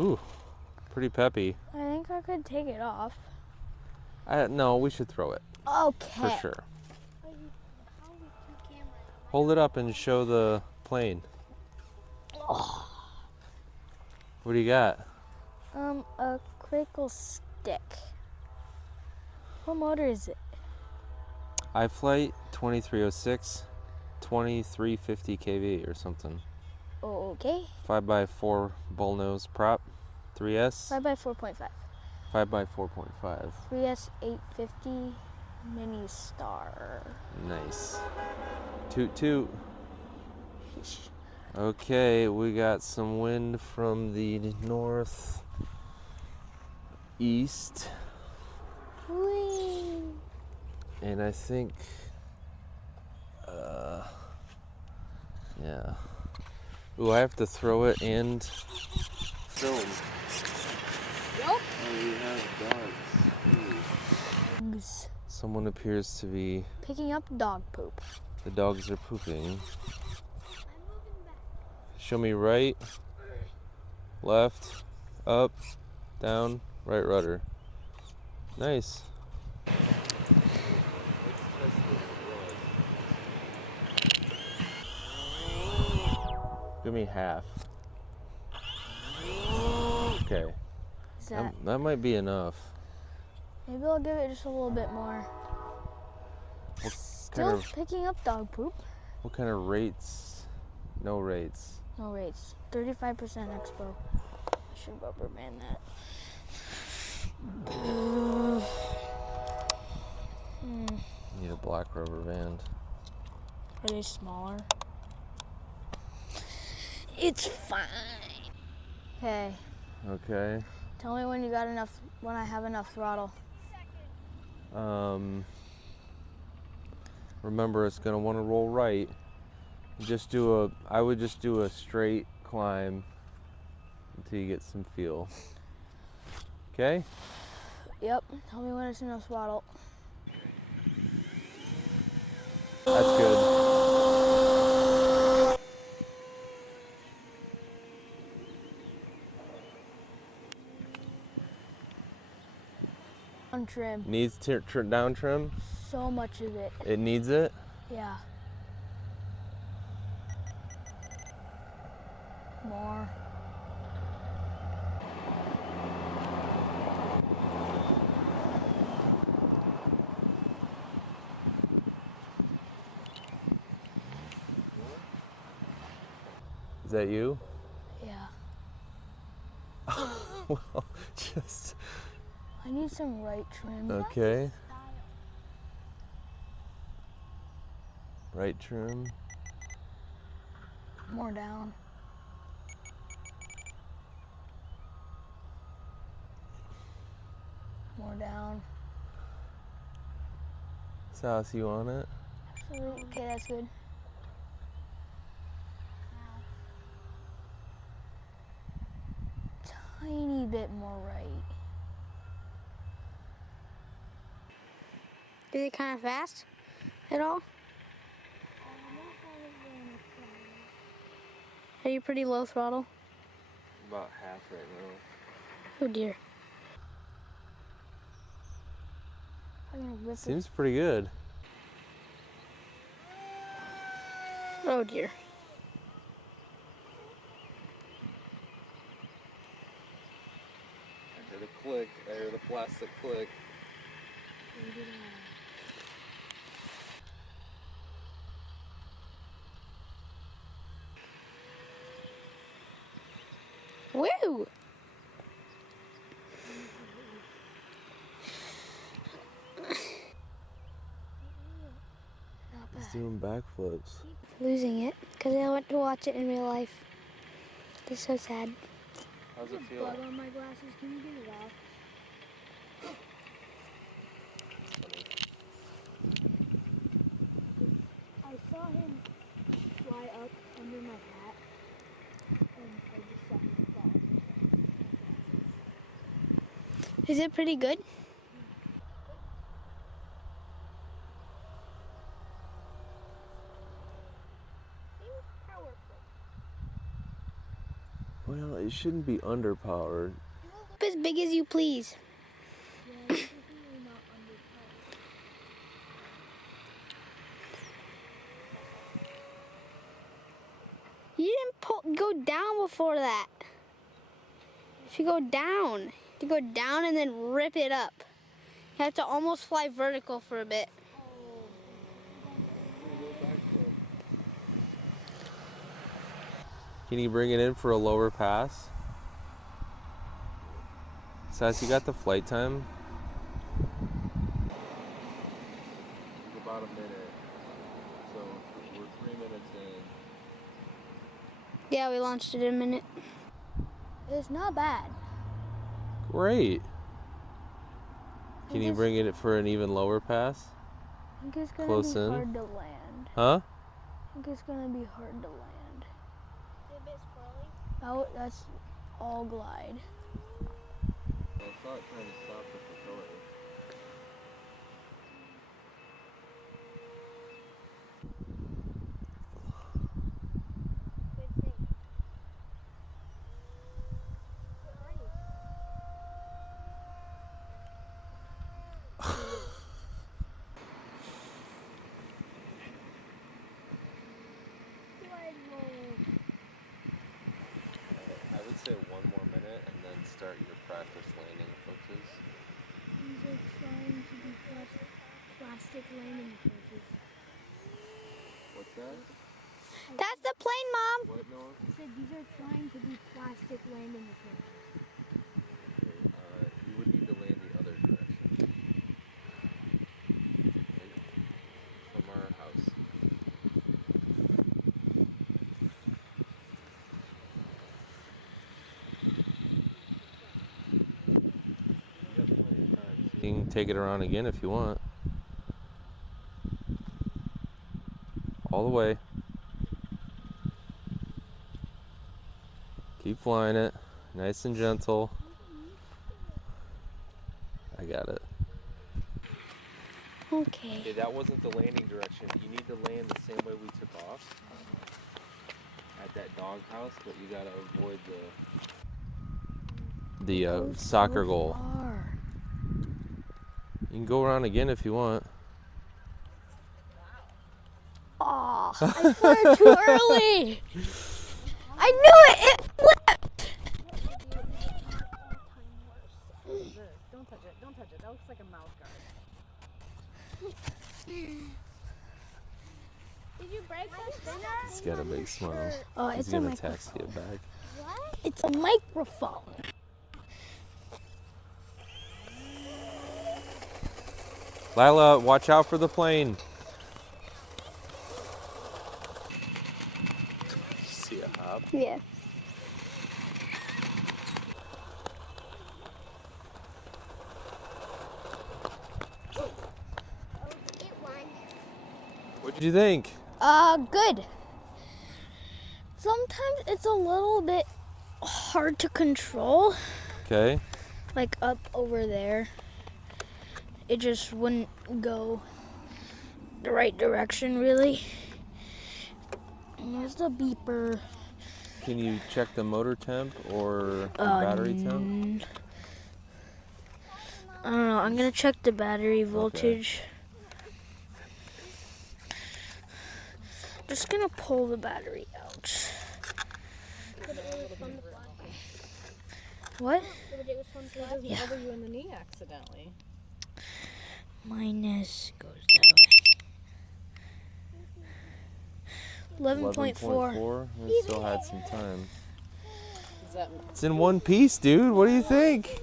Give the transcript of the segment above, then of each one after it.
Ooh, pretty peppy. I think I could take it off. No, we should throw it. Okay. For sure. Hold it up and show the plane. Oh. What do you got? A Craycle Stick. What motor is it? iFlight 2306, 2350 kV or something. Okay. 5x4 bullnose prop, 3S. 5x4.5. 5x4.5. 3S 850 mini star. Nice. Toot toot. Okay, we got some wind from the northeast. Whee! And I think, yeah. Ooh, I have to throw it and film. Yep. Oh, we have dogs. Someone appears to be Picking up dog poop. The dogs are pooping. Show me right, left, up, down, right rudder. Nice. Give me half. Okay. That might be enough. Maybe I'll give it just a little bit more. Still picking up dog poop. What kind of rates? No rates. No rates. 35% expo. I should rubber band that. Need a black rubber band. Are they smaller? It's fine. Okay. Okay. Tell me when you got enough, when I have enough throttle. Remember, it's gonna want to roll right. I would just do a straight climb until you get some feel. Okay? Yep. Tell me when it's enough throttle. That's good. On trim. Needs down trim? So much of it. It needs it? Yeah. More. Is that you? Yeah. Well, just... I need some right trim. Okay. Right trim. More down. More down. Sauce, you on it? Absolutely. Okay, that's good. Tiny bit more right. Is it kind of fast at all? Are you pretty low throttle? About half right now. Oh dear. Seems pretty good. Oh dear. I heard a click. I heard a plastic click. Woo! He's doing backflips. Losing it because I went to watch it in real life. It's so sad. How's it feel? Blood on my glasses. Can you get it off? I saw him fly up under my hat, and I just saw him fall. Is it pretty good? Well, it shouldn't be underpowered. As big as you please. Yeah, it's definitely not underpowered. You didn't go down before that. You should go down. You go down and then rip it up. You have to almost fly vertical for a bit. Can you bring it in for a lower pass? Sass, you got the flight time? It's about a minute. So we're 3 minutes in. Yeah, we launched it in a minute. It's not bad. Great. Can you bring it for an even lower pass? I think it's gonna Close be in? hard to land. Huh? I think it's gonna be hard to land. Is it a bit squirrely? Oh, that's all glide. It's not trying to stop the propeller. I would say 1 more minute and then start your practice landing approaches. These are trying to be plastic landing approaches. What's that? That's the plane, Mom. What, Noah? I said these are trying to be plastic landing approaches. You would need to land the other direction. From our house. You have plenty of time. You can take it around again if you want. All the way. Keep flying it. Nice and gentle. I got it. Okay. Okay, that wasn't the landing direction. You need to land the same way we took off at that doghouse, but you gotta avoid the soccer goal. You can go around again if you want. Oh, I flew too early. I knew it. It flipped. Don't touch it. Don't touch it. That looks like a mouth guard. Did you break the spinner? He's got a big smile. Oh, He's it's a gonna microphone. taxi it back. What? It's a microphone. Lila, watch out for the plane. See a hop? Yeah. What did you think? Good. Sometimes it's a little bit hard to control. Okay. Like up over there. It just wouldn't go the right direction, really. And there's the beeper. Can you check the motor temp or the battery temp? I don't know. I'm gonna check the battery voltage. Just gonna pull the battery out. What? Yeah. Cover you in the knee accidentally. Minus goes that way. 11.4. We still had some time. Is that It's in one piece, dude. What do you think?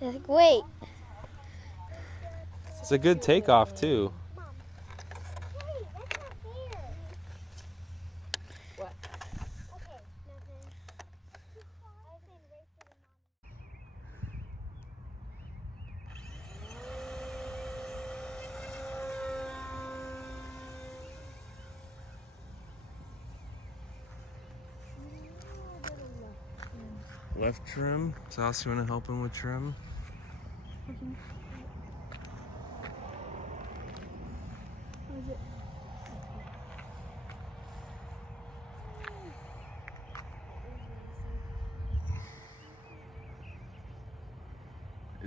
Like, wait. It's a good takeoff, too. Left trim. Sauce, you want to help him with trim?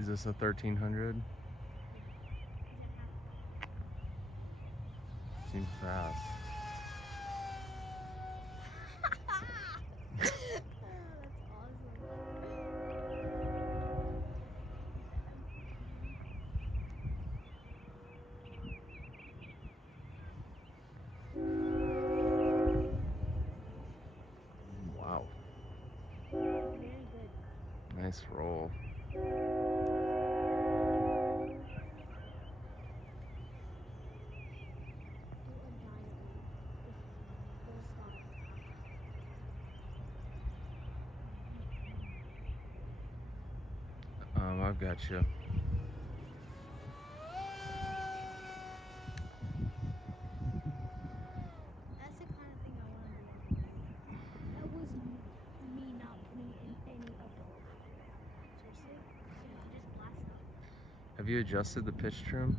Is this a 1300? Seems fast. Wow. Nice roll. I've got you. That's the kind of thing I want to do. That was me not putting in any of the. Seriously? Yeah, just blast them. Have you adjusted the pitch trim?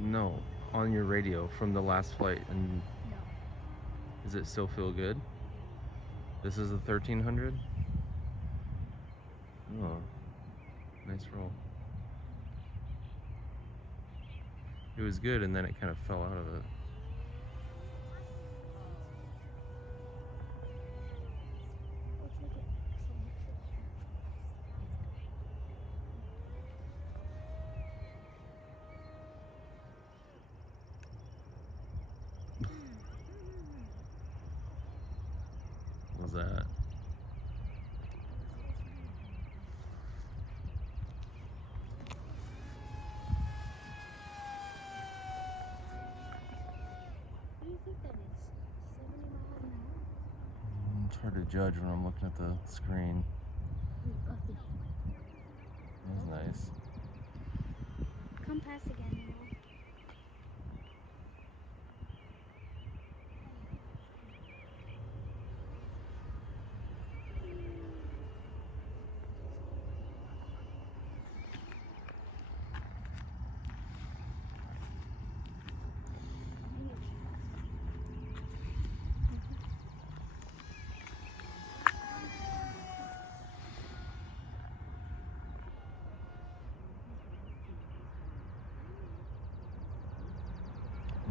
No, on your radio from the last flight. And No. does it still feel good? This is a 1300? Oh, nice roll. It was good and then it kind of fell out of it. Let's look at What was that? What do you think that is? 70 miles an hour? It's hard to judge when I'm looking at the screen. That was nice. Come past again, you know.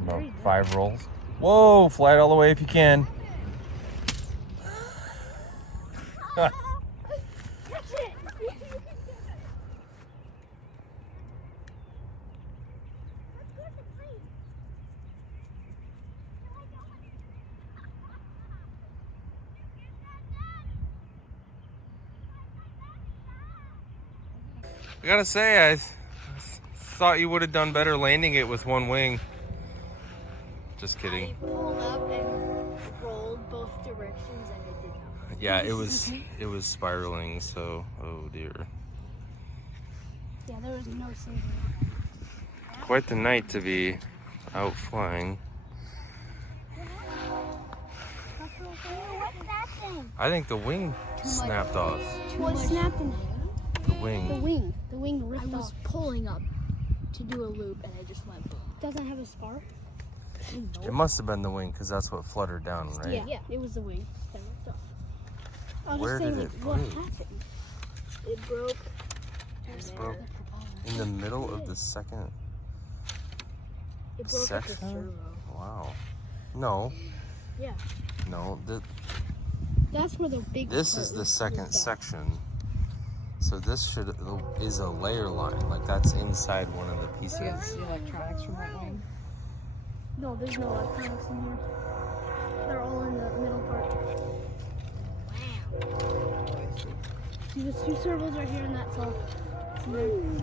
About 5 rolls. Whoa, fly it all the way if you can. Catch it! Let's go to the plane. I gotta say, I thought you would have done better landing it with one wing. Just kidding. I pulled up and rolled both directions and it did not. Yeah, it was spiraling, so oh dear. Yeah, there was no saving. Quite the night to be out flying. What's that thing? I think the wing snapped off. What snapped in The wing. The wing ripped off. I was pulling up to do a loop and I just went boom. Doesn't have a spar? It must have been the wing because that's what fluttered down, right? Yeah, it was the wing that ripped off. I was Where just saying, did it what break? happened? It broke. It broke in the middle of the second It broke at the section. servo. Wow. No. Yeah. No. That's where the big This part is the was second ripped off. section. So this is a layer line. Like that's inside one of the pieces. Do you see electronics from that wing? No, there's no electronics in here. They're all in the middle part. See, there's 2 servos right here, and that's all. It's in there.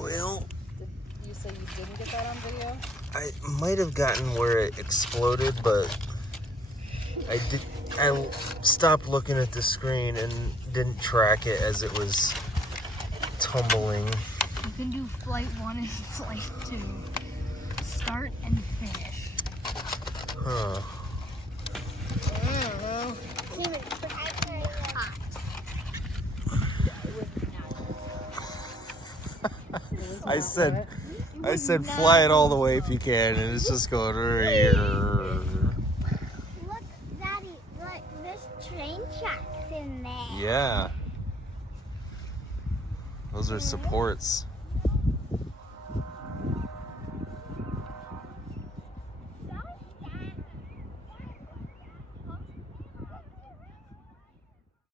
Well, Did you say you didn't get that on video? I might have gotten where it exploded, but I stopped looking at the screen and didn't track it as it was tumbling. You can do flight 1 and flight 2. Start and finish. Huh. I said I said fly it all the way if you can, and it's just going. Look, Daddy, look, there's train tracks in there. Yeah. Those are supports.